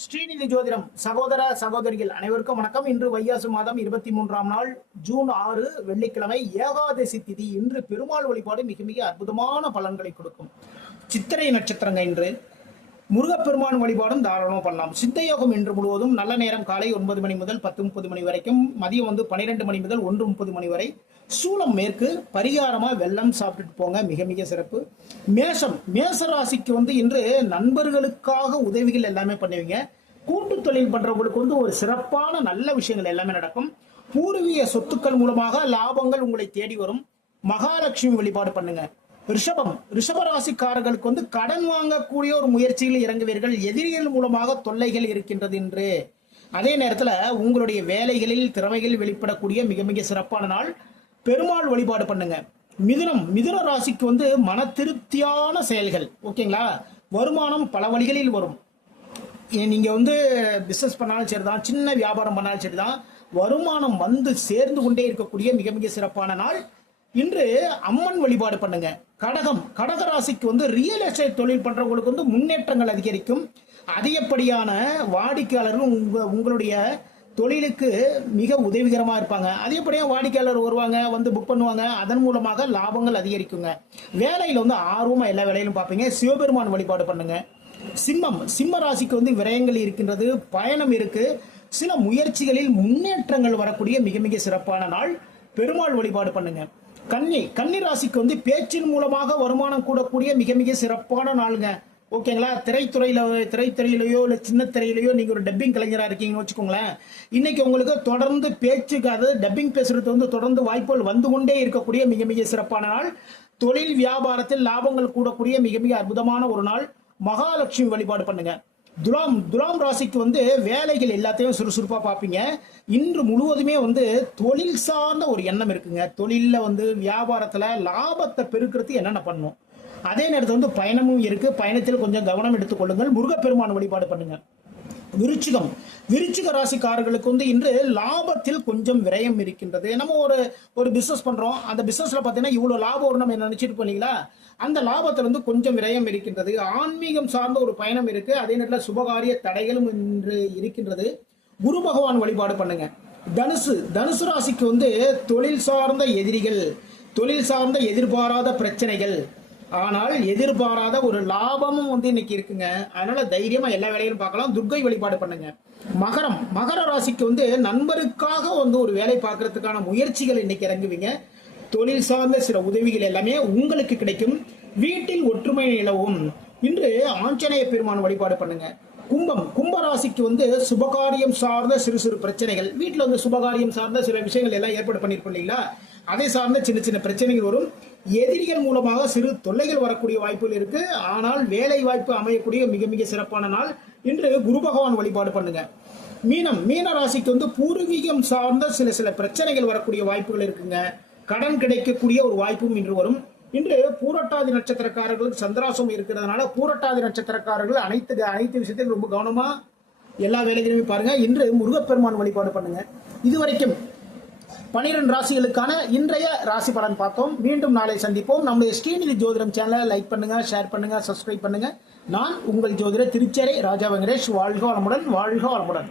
ஸ்ரீநிதி ஜோதிடம் சகோதர சகோதரிகள் அனைவருக்கும் வணக்கம். இன்று வைகாசி மாதம் 23ஆம் நாள் ஜூன் 6 வெள்ளிக்கிழமை ஏகாதசி திதி. இன்று பெருமாள் வழிபாடு மிக மிக அற்புதமான பலன்களை கொடுக்கும். சித்திரை நட்சத்திரங்க இன்று முருகப்பெருமான் வழிபாடும் தாராளமாக பண்ணலாம். சித்தயோகம் இன்று முழுவதும் நல்ல நேரம் காலை 9 மணி முதல் 10:30 மணி வரைக்கும், மதியம் 12 மணி முதல் 1:30 மணி வரை. சூலம் மேற்கு, பரிகாரமா வெள்ளம் சாப்பிட்டுட்டு போங்க, மிக மிக சிறப்பு. மேச ராசிக்கு இன்று நண்பர்களுக்காக உதவிகள் எல்லாமே பண்ணுவீங்க. கூட்டு தொழில் பண்றவங்களுக்கு ஒரு சிறப்பான நல்ல விஷயங்கள் எல்லாமே நடக்கும். பூர்வீக சொத்துக்கள் மூலமாக லாபங்கள் உங்களை தேடி வரும். மகாலட்சுமி வழிபாடு பண்ணுங்க. ரிஷப ராசிக்காரர்களுக்கு கடன் வாங்கக்கூடிய ஒரு முயற்சியில் இறங்குவீர்கள். எதிரிகள் மூலமாக தொல்லைகள் இருக்கின்றது என்று. அதே நேரத்தில் உங்களுடைய வேலைகளில் திறமைகள் வெளிப்படக்கூடிய மிக மிக சிறப்பான நாள். பெருமாள் வழிபாடு பண்ணுங்க. மிதுன ராசிக்கு மன திருப்தியான செயல்கள். ஓகேங்களா? வருமானம் பல வழிகளில் வரும். நீங்க பிசினஸ் பண்ணாலும் சரிதான், சின்ன வியாபாரம் பண்ணாலும் சரிதான், வருமானம் சேர்ந்து கொண்டே இருக்கக்கூடிய மிக மிக சிறப்பான நாள். இன்று அம்மன் வழிபாடு பண்ணுங்க. கடக ராசிக்கு ரியல் எஸ்டேட் தொழில் பண்றவங்களுக்கு முன்னேற்றங்கள் அதிகரிக்கும். அதிகப்படியான வாடிக்கையாளர்கள் உங்களுடைய தொழிலுக்கு மிக உதவிகரமா இருப்பாங்க. அதிகப்படியாக வாடிக்கையாளர் வருவாங்க, புக் பண்ணுவாங்க. அதன் மூலமாக லாபங்கள் அதிகரிக்குங்க. வேலையில ஆர்வமா எல்லா வேலையிலும் பார்ப்பீங்க. சிவபெருமான் வழிபாடு பண்ணுங்க. சிம்ம ராசிக்கு விரயங்கள் இருக்கின்றது, பயணம் இருக்கு. சில முயற்சிகளில் முன்னேற்றங்கள் வரக்கூடிய மிக மிக சிறப்பான நாள். பெருமாள் வழிபாடு பண்ணுங்க. கன்னி ராசிக்கு பேச்சின் மூலமாக வருமானம் கூடக்கூடிய மிக மிக சிறப்பான நாளுங்க. ஓகேங்களா? திரைத்துறையிலையோ இல்ல சின்ன திரையிலையோ நீங்க ஒரு டப்பிங் கலைஞரா இருக்கீங்கன்னு வச்சுக்கோங்களேன். இன்னைக்கு உங்களுக்கு தொடர்ந்து பேச்சுக்கு, அதாவது டப்பிங் பேசுறது தொடர்ந்து வாய்ப்புகள் வந்து கொண்டே இருக்கக்கூடிய மிக மிக சிறப்பான நாள். தொழில் வியாபாரத்தில் லாபங்கள் கூடக்கூடிய மிக மிக அற்புதமான ஒரு நாள். மகாலட்சுமி வழிபாடு பண்ணுங்க. துலாம் ராசிக்கு வேலைகள் எல்லாத்தையும் சுறுசுறுப்பா பார்ப்பீங்க. இன்று முழுவதுமே தொழில் சார்ந்த ஒரு எண்ணம் இருக்குங்க. தொழில வியாபாரத்துல லாபத்தை பெருக்கிறது என்னென்ன பண்ணும். அதே நேரத்தில் பயணமும் இருக்கு. பயணத்தில் கொஞ்சம் கவனம் எடுத்துக்கொள்ளுங்கள். முருகப்பெருமான் வழிபாடு பண்ணுங்க. விருச்சிக ராசிக்காரர்களுக்கு இன்று லாபத்தில் கொஞ்சம் விரயம் இருக்கின்றது. நம்ம ஒரு பிசினஸ் பண்றோம். அந்த பிசினஸ்ல பாத்தீங்கன்னா இவ்வளவு லாபம் வரும் நம்ம நினைச்சிட்டு போனீங்களா, அந்த லாபத்துல கொஞ்சம் விரயம் இருக்கின்றது. ஆன்மீகம் சார்ந்த ஒரு பயணம் இருக்கு. அதே நேரத்தில் சுபகாரிய தடைகளும் இன்று இருக்கின்றது. குரு பகவான் வழிபாடு பண்ணுங்க. தனுசு ராசிக்கு தொழில் சார்ந்த எதிரிகள், தொழில் சார்ந்த எதிர்பாராத பிரச்சனைகள், ஆனால் எதிர்பாராத ஒரு லாபமும் இன்னைக்கு இருக்குங்க. அதனால தைரியமா எல்லா வேலையிலும் பார்க்கலாம். துர்க்கை வழிபாடு பண்ணுங்க. மகர ராசிக்கு நண்பருக்காக ஒரு வேலை பார்க்கறதுக்கான முயற்சிகள் இன்னைக்கு இறங்குவீங்க. தொழில் சார்ந்த சில உதவிகள் எல்லாமே உங்களுக்கு கிடைக்கும். வீட்டில் ஒற்றுமை நிலவும். இன்று ஆஞ்சநேய பெருமான் வழிபாடு பண்ணுங்க. கும்பராசிக்கு சுபகாரியம் சார்ந்த சிறு சிறு பிரச்சனைகள், வீட்டில் சுபகாரியம் சார்ந்த சில விஷயங்கள் எல்லாம் ஏற்பாடு பண்ணிருப்போம் இல்லைங்களா, அதை சார்ந்த சின்ன சின்ன பிரச்சனைகள் வரும். எதிரிகள் மூலமாக சிறு தொல்லைகள் வரக்கூடிய வாய்ப்புகள் இருக்கு. ஆனால் வேலை வாய்ப்பு அமையக்கூடிய மிக மிக சிறப்பான நாள். இன்று குரு பகவான் வழிபாடு பண்ணுங்க. மீன ராசிக்கு பூர்வீகம் சார்ந்த சில பிரச்சனைகள் வரக்கூடிய வாய்ப்புகள் இருக்குங்க. கடன் கிடைக்கக்கூடிய ஒரு வாய்ப்பும் இன்று வரும். இன்று பூரட்டாதி நட்சத்திரக்காரர்களுக்கு சந்திராசம் இருக்கிறதுனால பூரட்டாதி நட்சத்திரக்காரர்கள் அனைத்து விஷயத்தையும் ரொம்ப கவனமா எல்லா வேலைகளையுமே பாருங்க. இன்று முருகப்பெருமான் வழிபாடு பண்ணுங்க. இதுவரைக்கும் 12 ராசிகளுக்கான இன்றைய ராசி பலன் பார்த்தோம். மீண்டும் நாளை சந்திப்போம். நம்முடைய ஸ்ரீநிதி ஜோதிடம் சேனலை லைக் பண்ணுங்க, ஷேர் பண்ணுங்க, சப்ஸ்கிரைப் பண்ணுங்க. நான் உங்கள் ஜோதிடர் திருச்சேரை ராஜா வெங்கடேஷ். வாழ்க வளமுடன், வாழ்க வளமுடன்.